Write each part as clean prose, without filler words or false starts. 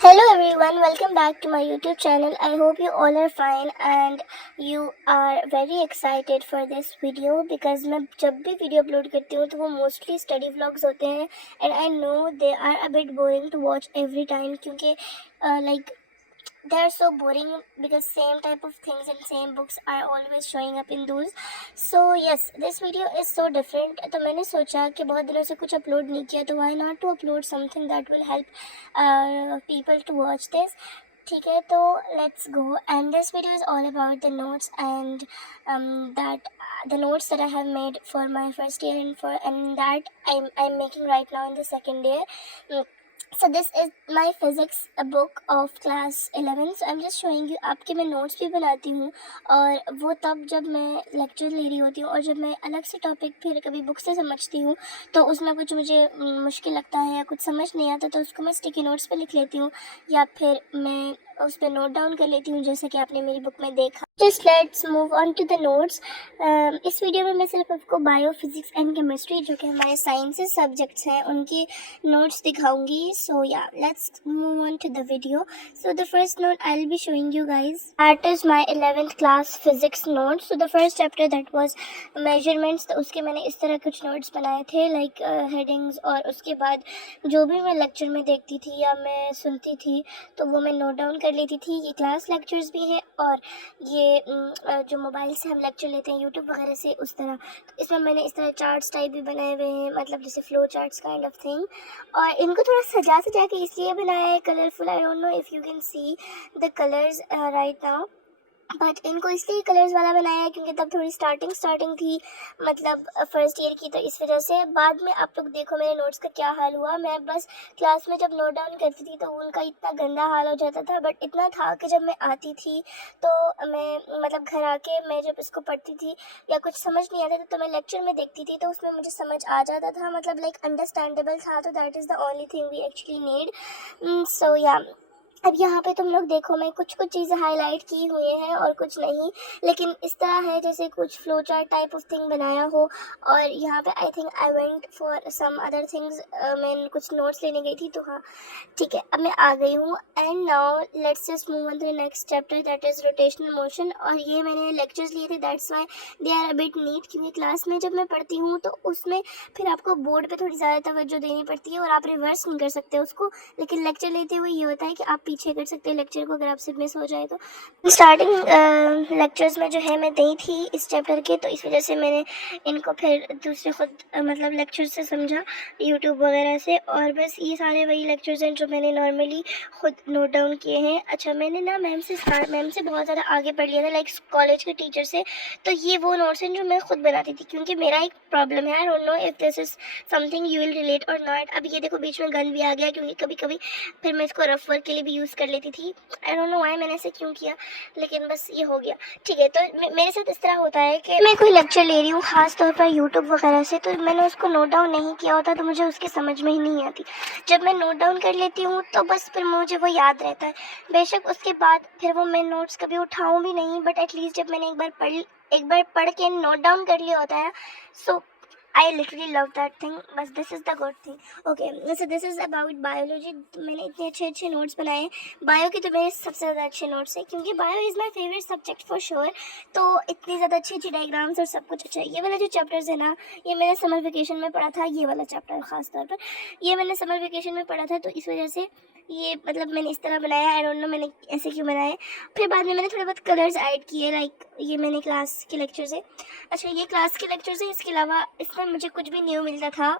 Hello everyone, welcome back to my YouTube channel. I hope you all are fine and you are very excited for this video because मैं जब भी video upload करती हूँ तो वो mostly study vlogs होते हैं and I know they are a bit boring to watch every time क्योंकि like they are so boring because same type of things and same books are always showing up in those. So yes, this video is so different. तो मैंने सोचा कि बहुत दिनों से कुछ upload नहीं किया तो why not to upload something that will help people to watch this. ठीक है, तो let's go. And this video is all about the notes and that the notes that I have made for my first year and that I'm making right now in the second year. So this is my physics book of class 11. So I'm just showing you आपके मैं notes भी बनाती हूँ और वो तब जब मैं lecture ले रही होती हूँ और जब मैं अलग से topic फिर कभी book से समझती हूँ तो उसमें कुछ मुझे मुश्किल लगता है या कुछ समझ नहीं आता तो उसको मैं sticky notes पे लिख लेती हूँ या फिर मैं उस पर नोट डाउन कर लेती हूँ जैसे कि आपने मेरी बुक में देखा. Just let's move on to the notes. इस वीडियो में मैं सिर्फ आपको बायो फिजिक्स एंड केमिस्ट्री जो कि हमारे साइंसेस सब्जेक्ट्स हैं उनकी नोट्स दिखाऊंगी. सो या let's move on to the video. So the first note I will be showing you guys that is my 11th class physics note. So the first chapter that was measurements. तो उसके मैंने इस तरह कुछ notes बनाए थे like headings और उसके बाद जो भी मैं लेक्चर में देखती थी या मैं सुनती थी तो वो मैं नोट डाउन कर लेती थी. ये क्लास लेक्चर्स भी है और ये जो मोबाइल से हम लेक्चर लेते हैं यूट्यूब वगैरह से उस तरह. तो इसमें मैंने इस तरह चार्ट्स टाइप भी बनाए हुए हैं मतलब जैसे flow charts kind of thing और इनको थोड़ा सजा सजा के इसलिए बनाया है colourful. I don't know if you can see the colours right now but इनको इसलिए कलर्स वाला बनाया है क्योंकि तब थोड़ी स्टार्टिंग थी मतलब फर्स्ट ईयर की. तो इस वजह से बाद में आप लोग देखो मेरे नोट्स का क्या हाल हुआ. मैं बस क्लास में जब नोट डाउन करती थी तो उनका इतना गंदा हाल हो जाता था बट इतना था कि जब मैं आती थी तो मैं मतलब घर आके मैं जब इसको पढ़ती थी या कुछ समझ नहीं आता था तो मैं लेक्चर में देखती थी तो उसमें मुझे समझ आ जाता था मतलब लाइक अंडरस्टैंडेबल था. तो that is the only thing we actually need. So yeah अब यहाँ पे तुम लोग देखो मैं कुछ चीज़ें हाईलाइट की हुई हैं और कुछ नहीं लेकिन इस तरह है जैसे कुछ flow chart type of thing बनाया हो. और यहाँ पे I think I went for some other things. मैं कुछ नोट्स लेने गई थी तो हाँ ठीक है अब मैं आ गई हूँ. And now let's just move on to the next chapter that is rotational motion. और ये मैंने लेक्चर्स लिए थे that's why they are a bit neat क्योंकि क्लास में जब मैं पढ़ती हूँ तो उसमें फिर आपको बोर्ड पे थोड़ी ज़्यादा तवज्जो देनी पड़ती है और आप रिवर्स नहीं कर सकते उसको. लेकिन लेक्चर लेते हुए ये होता है कि आप पीछे कर सकते हैं लेक्चर को अगर आपसे मिस हो जाए तो. स्टार्टिंग लेक्चर्स में जो है मैं दी थी इस चैप्टर के तो इस वजह से मैंने इनको फिर दूसरे खुद मतलब लेक्चर से समझा यूट्यूब वगैरह से. और बस ये सारे वही लेक्चर्स हैं जो मैंने नॉर्मली खुद नोट डाउन किए हैं. अच्छा मैंने ना मैम से बहुत ज़्यादा आगे पढ़ लिया था लाइक कॉलेज के टीचर से. तो ये वो नोट्स हैं जो मैं खुद बनाती थी क्योंकि मेरा एक प्रॉब्लम है. आई don't know if this is something you will relate और नॉट. अब ये देखो बीच में गन भी आ गया क्योंकि कभी कभी फिर मैं इसको रफ वर्क के लिए भी यूज़ कर लेती थी. आई डोंट नो व्हाई मैंने ऐसे क्यों किया लेकिन बस ये हो गया. ठीक है, तो मेरे साथ इस तरह होता है कि मैं कोई लेक्चर ले रही हूँ ख़ास तौर पर यूट्यूब वगैरह से तो मैंने उसको नोट डाउन नहीं किया होता तो मुझे उसकी समझ में ही नहीं आती. जब मैं नोट डाउन कर लेती हूँ तो बस फिर मुझे वो याद रहता है. बेशक उसके बाद फिर वो मैं नोट्स कभी उठाऊँ भी नहीं बट एटलीस्ट जब मैंने एक बार पढ़ के नोट डाउन कर लिया होता है सो I literally love that thing. बस this is the good thing. Okay, so this is about biology. मैंने इतने अच्छे नोट्स बनाए. बायो के तो मेरे सबसे ज़्यादा अच्छे नोट्स हैं क्योंकि bio is my favourite subject for sure. तो इतनी ज़्यादा अच्छी डायग्राम्स और सब कुछ अच्छा है. ये वाला जो चैप्टर्स है ना ये मैंने समर वेकेशन में पढ़ा था. ये वाला चैप्टर ख़ास तौर पर ये मैंने समर वेकेशन में पढ़ा था तो इस वजह से ये मतलब मैंने इस तरह बनाया. आई डोंट नो मैंने ऐसे क्यों बनाए. फिर बाद में मैंने थोड़े बहुत कलर्स ऐड किए लाइक ये मैंने क्लास के लेक्चर से. अच्छा ये क्लास के लेक्चर से इसके अलावा इसमें मुझे कुछ भी न्यू मिलता था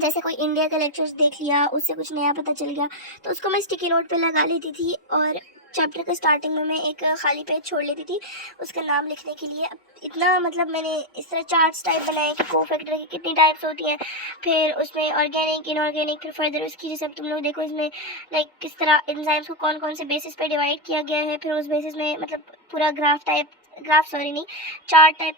जैसे कोई इंडिया का लेक्चर्स देख लिया उससे कुछ नया पता चल गया तो उसको मैं स्टिकी नोट पे लगा लेती थी. और चैप्टर के स्टार्टिंग में मैं एक खाली पेज छोड़ लेती थी उसका नाम लिखने के लिए. अब इतना मतलब मैंने इस तरह चार्ट्स टाइप बनाए कि कोफैक्टर की कितनी टाइप्स होती हैं फिर उसमें ऑर्गेनिक इनऑर्गेनिक फिर फर्दर उसकी जैसे तुम लोग देखो इसमें लाइक किस तरह एंजाइम्स को कौन कौन से बेसिस पे डिवाइड किया गया है. फिर उस बेसिस में मतलब पूरा चार्ट टाइप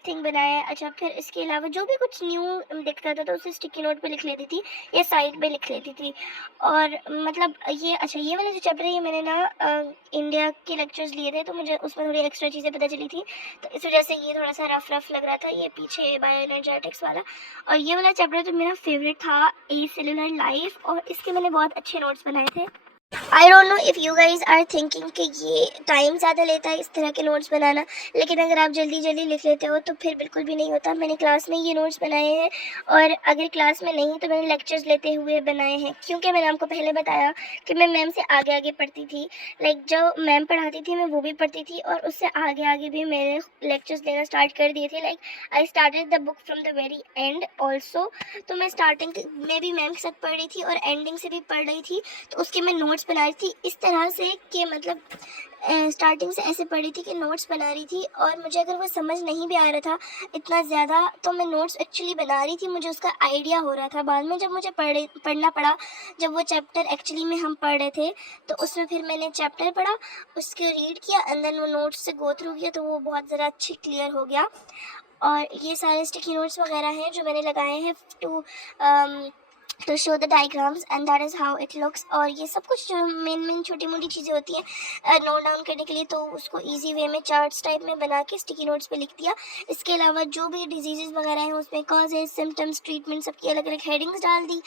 थिंग बनाया है. अच्छा फिर इसके अलावा जो भी कुछ न्यू दिखता था तो उसे स्टिकी नोट पे लिख लेती थी या साइड पे लिख लेती थी. और मतलब ये अच्छा ये वाला जो चैप्टर है ये मैंने ना इंडिया के लेक्चर्स लिए थे तो मुझे उसमें थोड़ी एक्स्ट्रा चीज़ें पता चली थी तो इस वजह से ये थोड़ा सा रफ लग रहा था. ये पीछे बायो एनर्जेटिक्स वाला और ये वाला चैप्टर तो मेरा फेवरेट था ए सेलुलर लाइफ और इसके मैंने बहुत अच्छे नोट्स बनाए थे. I don't know if you guys are thinking कि ये टाइम ज़्यादा लेता है इस तरह के नोट्स बनाना, लेकिन अगर आप जल्दी जल्दी लिख लेते हो तो फिर बिल्कुल भी नहीं होता। मैंने क्लास में ये नोट्स बनाए हैं, और अगर क्लास में नहीं तो मैंने लेक्चर्स लेते हुए बनाए हैं, क्योंकि मैंने आपको पहले बताया कि मैं मैम से आगे आगे पढ़ती थी। लाइक जो मैम पढ़ाती थी मैं वो भी पढ़ती थी, और उससे आगे आगे भी मैंने लेक्चर्स लेना स्टार्ट कर दिए थे। Like I started the book from the very and also. तो मैं स्टार्टिंग में भी मैम के साथ पढ़ रही थी और एंडिंग से भी पढ़ रही थी, तो उसके मैं नोट्स बना रही थी इस तरह से कि मतलब स्टार्टिंग से ऐसे पढ़ी थी कि नोट्स बना रही थी, और मुझे अगर वो समझ नहीं भी आ रहा था इतना ज़्यादा तो मैं नोट्स एक्चुअली बना रही थी, मुझे उसका आइडिया हो रहा था। बाद में जब मुझे पढ़ना पड़ा, जब वो चैप्टर एक्चुअली में हम पढ़ रहे थे, तो उसमें फिर मैंने चैप्टर पढ़ा, उसको रीड किया एंड देन वो नोट्स से गो थ्रू किया, तो वो बहुत ज़्यादा अच्छी क्लियर हो गया। और ये सारे स्टिकी नोट्स वगैरह हैं जो मैंने लगाए हैं to show the diagrams and that is how it looks. और ये सब कुछ जो मेन छोटी मोटी चीज़ें होती हैं नोट डाउन करने के लिए, तो उसको इजी वे में चार्ट्स टाइप में बना के स्टिकी नोट्स पे लिख दिया। इसके अलावा जो भी डिजीज़ वगैरह हैं उसमें कॉजेज, सिम्टम्स, ट्रीटमेंट सबकी अलग अलग हेडिंग्स डाल दी,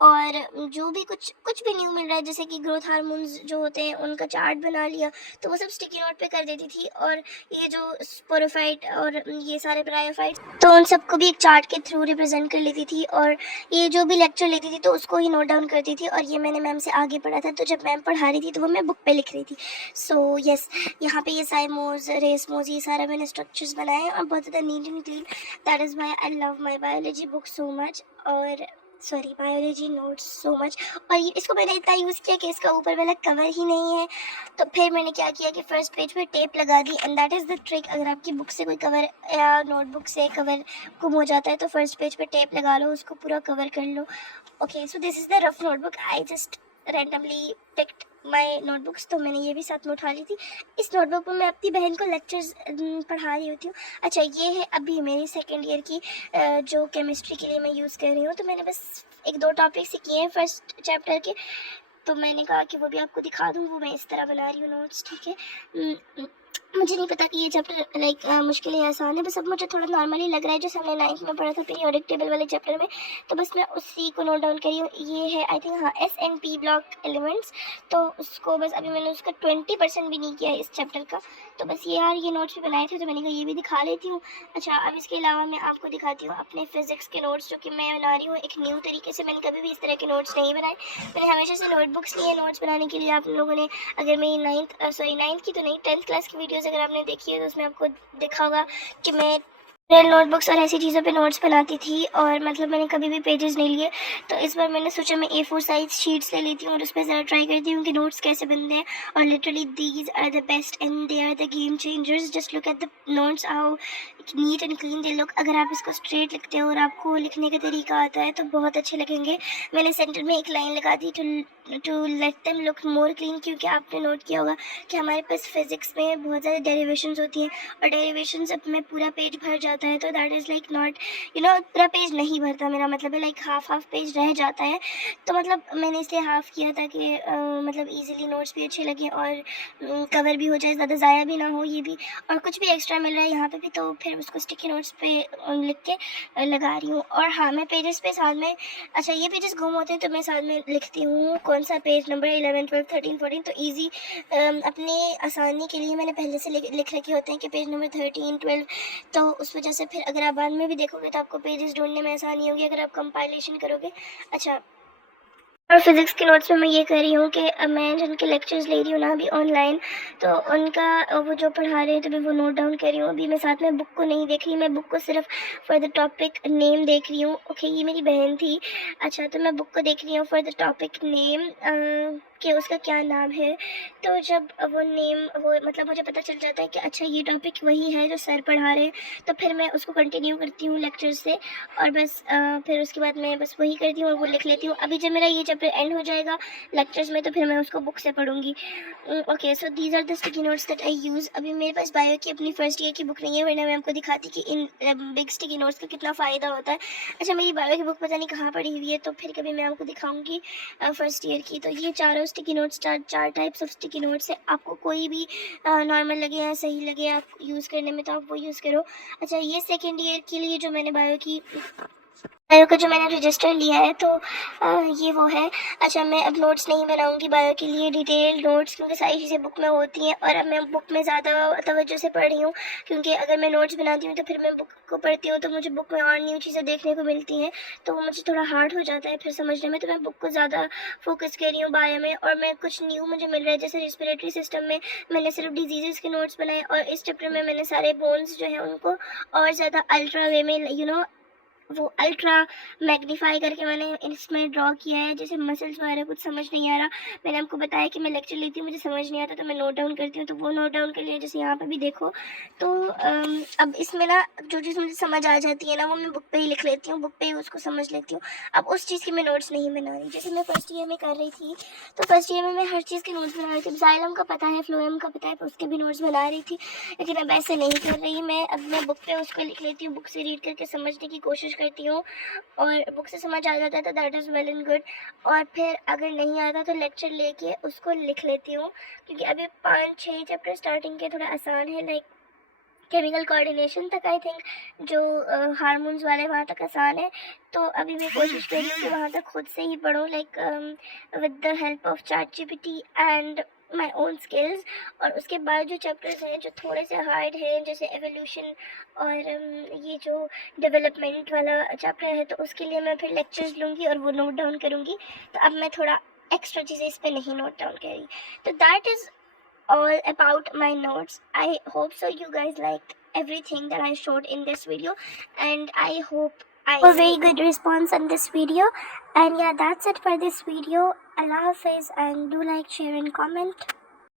और जो भी कुछ भी न्यू मिल रहा है जैसे कि ग्रोथ हार्मोन्स जो होते हैं उनका चार्ट बना लिया, तो वो सब स्टिकी नोट पे कर देती थी। और ये जो स्पोरोफाइट और ये सारे ब्रायोफाइट, तो उन सबको भी एक चार्ट के थ्रू रिप्रेजेंट कर लेती थी, और ये जो भी लेक्चर लेती थी तो उसको ही नोट डाउन करती थी। और ये मैंने मैम से आगे पढ़ा था, तो जब मैम पढ़ा रही थी तो वो मैं बुक पे लिख रही थी। सो यस, यहाँ पे ये साइमोज, रेसमोज, ये सारा मैंने स्ट्रक्चर्स बनाए हैं और बहुत ज़्यादा neat and clean. That is why I love my biology book so much, और sorry biology notes so much. और इसको मैंने इतना यूज़ किया कि इसका ऊपर वाला कवर ही नहीं है, तो फिर मैंने क्या किया कि फर्स्ट पेज पे टेप लगा दी, and that is the trick. अगर आपकी बुक से कोई कवर या नोटबुक से कवर गुम हो जाता है तो फर्स्ट पेज पे टेप लगा लो, उसको पूरा कवर कर लो। Okay, so this is the rough notebook. I just randomly picked my notebooks, तो मैंने ये भी साथ में उठा ली थी। इस नोटबुक में मैं अपनी बहन को लेक्चर्स पढ़ा रही होती हूँ। अच्छा, ये है अभी मेरी सेकेंड ईयर की जो केमिस्ट्री के लिए मैं यूज़ कर रही हूँ। तो मैंने बस 1-2 टॉपिक सीखे हैं फर्स्ट चैप्टर के, तो मैंने कहा कि वो भी आपको दिखा दूँ। वो मैं इस तरह बना रही हूँ नोट्स, ठीक है। मुझे नहीं पता कि ये चैप्टर लाइक मुश्किल है या आसान है, बस अब मुझे थोड़ा नॉर्मली लग रहा है जैसे हमने 9th में पढ़ा था पीरियोडिक टेबल वाले चैप्टर में, तो बस मैं उसी को नोट डाउन करी हूँ। ये है आई थिंक, हाँ, SNP ब्लॉक एलिमेंट्स, तो उसको बस अभी मैंने उसका 20% भी नहीं किया है इस चैप्टर का। तो बस ये यार ये नोट्स भी बनाए थे, तो मैंने कहा ये भी दिखा लेती हूँ। अच्छा, अब इसके अलावा मैं आपको दिखाती हूँ अपने फिज़िक्स के नोट्स, जो कि मैं बना रही हूँ एक न्यू तरीके से। मैंने कभी भी इस तरह के नोट्स नहीं बनाए, मैंने हमेशा से नोटबुक्स लिए नोट्स बनाने के लिए। आप लोगों ने अगर मेरी 9th की तो नहीं 10th क्लास की वीडियोज़ अगर आपने देखी है तो उसमें आपको देखा होगा कि मैं नोटबुक्स और ऐसी चीज़ों पे नोट्स बनाती थी, और मतलब मैंने कभी भी पेजेस नहीं लिए। तो इस बार मैंने सोचा मैं A4 साइज शीट्स ले लेती हूँ और उस पर ज़रा ट्राई करती हूँ कि नोट्स कैसे बनते हैं। और literally these are the best and they are the game changers. Just look at the notes, how neat and clean they look. अगर आप इसको स्ट्रेट लिखते हो और आपको लिखने का तरीका आता है तो बहुत अच्छे लगेंगे। मैंने सेंटर में एक लाइन लगा दी to let them look more clean, क्योंकि आपने नोट किया होगा कि हमारे पास फिज़िक्स में बहुत ज़्यादा डेरिवेशंस होती हैं, और डेरिवेशंस अब में पूरा पेज भर जाता है, तो दैट इज़ लाइक नॉट पूरा पेज नहीं भरता, मेरा मतलब है लाइक हाफ पेज रह जाता है। तो मतलब मैंने इसलिए हाफ़ किया था कि मतलब ईजिली नोट्स भी अच्छे लगे और कवर भी हो जाए, ज़्यादा ज़ाया भी ना हो ये भी, और कुछ भी एक्स्ट्रा मिल रहा है यहाँ पे भी, तो फिर उसको स्टिकी नोट्स पे लिख के लगा रही हूँ। और हाँ, मैं पेजेस पे साथ में, अच्छा ये पेजेस गुम होते हैं तो मैं साथ में लिखती हूँ कौन सा पेज नंबर 11, 12, 13, 14, तो ईजी अपनी आसानी के लिए मैंने पहले से लिख रखे होते हैं कि पेज नंबर 13, 12, तो उस वजह से फिर अगर आप बाद में भी देखोगे तो आपको पेजेस ढूंढने में आसानी होगी अगर आप कंपाइलेशन करोगे। अच्छा, और फिज़िक्स के नोट्स में मैं ये कर रही हूँ कि मैं जिनके लेक्चर्स ले रही हूँ ना अभी ऑनलाइन, तो उनका वो जो पढ़ा रहे हैं तो मैं वो नोट डाउन कर रही हूँ। अभी मैं साथ में बुक को नहीं देख रही, मैं बुक को सिर्फ फॉर द टॉपिक नेम देख रही हूँ। ओके, ये मेरी बहन थी। अच्छा, तो मैं बुक को देख रही हूँ फॉर द टॉपिक नेम कि उसका क्या नाम है। तो जब वो नेम हो मतलब मुझे पता चल जाता है कि अच्छा ये टॉपिक वही है जो सर पढ़ा रहे हैं, तो फिर मैं उसको कंटिन्यू करती हूँ लेक्चर से, और बस फिर उसके बाद मैं बस वही करती हूँ और वो लिख लेती हूँ। अभी जब मेरा ये चैप्टर एंड हो जाएगा लेक्चर्स में तो फिर मैं उसको बुक से पढ़ूंगी। Okay, so these are the sticky notes that I use. अभी मेरे पास बायो की अपनी फर्स्ट ईयर की बुक नहीं है, वरना मैं आपको दिखाती कि इन बिग स्टिकी नोट्स का कितना फ़ायदा होता है। अच्छा, मेरी बायो की बुक पता नहीं कहाँ पड़ी हुई है, तो फिर कभी मैं आपको दिखाऊंगी फर्स्ट ईयर की। तो ये चारों स्टिकी नोट्स, चार टाइप्स ऑफ स्टिकी नोट्स है। आपको कोई भी नॉर्मल लगे या सही लगे आप यूज़ करने में तो आप वो यूज़ करो। अच्छा, ये सेकेंड ईयर के लिए जो मैंने बायो की बायो का जो मैंने रजिस्टर लिया है तो ये वो है। अच्छा, मैं अब नोट्स नहीं बनाऊंगी बायो के लिए डिटेल नोट्स, क्योंकि सारी चीज़ें बुक में होती हैं और अब मैं बुक में ज़्यादा तवज्जो से पढ़ रही हूँ, क्योंकि अगर मैं नोट्स बनाती हूँ तो फिर मैं बुक को पढ़ती हूँ तो मुझे बुक में और न्यू चीज़ें देखने को मिलती हैं, तो वो मुझे थोड़ा हार्ड हो जाता है फिर समझने में। तो मैं बुक को ज़्यादा फोकस कर रही हूँ बायो में, और मैं कुछ न्यू मुझे मिल रहा है, जैसे रिस्पिरेटरी सिस्टम में मैंने सिर्फ डिजीज़ के नोट्स बनाए, और इस चैप्टर में मैंने सारे बोन्स जो हैं उनको और ज़्यादा अल्ट्रा वे में वो अल्ट्रा मैग्नीफाई करके मैंने इसमें ड्रॉ किया है। जैसे मसल्स वगैरह कुछ समझ नहीं आ रहा, मैंने आपको बताया कि मैं लेक्चर लेती हूँ, मुझे समझ नहीं आता तो मैं नोट डाउन करती हूँ, तो वो नोट डाउन कर लिया, जैसे यहाँ पे भी देखो। तो अब इसमें ना जो चीज़ मुझे समझ आ जाती है ना वो मैं बुक पे ही लिख लेती हूँ, बुक पे ही उसको समझ लेती हूँ। अब उस चीज़ की मैं नोट्स नहीं बना रही, जैसे मैं फर्स्ट ईयर में कर रही थी, तो फर्स्ट ईयर में मैं हर चीज़ के नोट्स बना रही थी। जाइलम का पता है, फ्लोएम का पता है, तो उसके भी नोट्स बना रही थी, लेकिन अब ऐसे नहीं कर रही मैं। अब मैं बुक पे उसको लिख लेती हूँ, बुक से रीड करके समझने की कोशिश करती हूँ, और बुक से समझ आ जाता है तो that is well and good. और फिर अगर नहीं आता तो लेक्चर लेके उसको लिख लेती हूँ, क्योंकि अभी 5-6 चैप्टर स्टार्टिंग के थोड़ा आसान है, लाइक केमिकल कोऑर्डिनेशन तक आई थिंक, जो हार्मोन्स वाले वहाँ तक आसान है। तो अभी मैं कोशिश कर रही हूँ कि वहाँ तक खुद से ही पढूँ, like with the help of ChatGPT and my own skills. और उसके बाद जो चैप्टर्स हैं जो थोड़े से हार्ड हैं, जैसे एवोल्यूशन और ये जो डेवलपमेंट वाला चैप्टर है, तो उसके लिए मैं फिर लेक्चर्स लूँगी और वो नोट डाउन करूँगी। तो अब मैं थोड़ा एक्स्ट्रा चीज़ें इस पर नहीं नोट डाउन कर रही। तो that is all about my notes. I hope so you guys liked everything that I showed in this video, and I hope I a very good response on this video. And yeah, that's it for this video. Allah Hafiz, and do like, share and comment.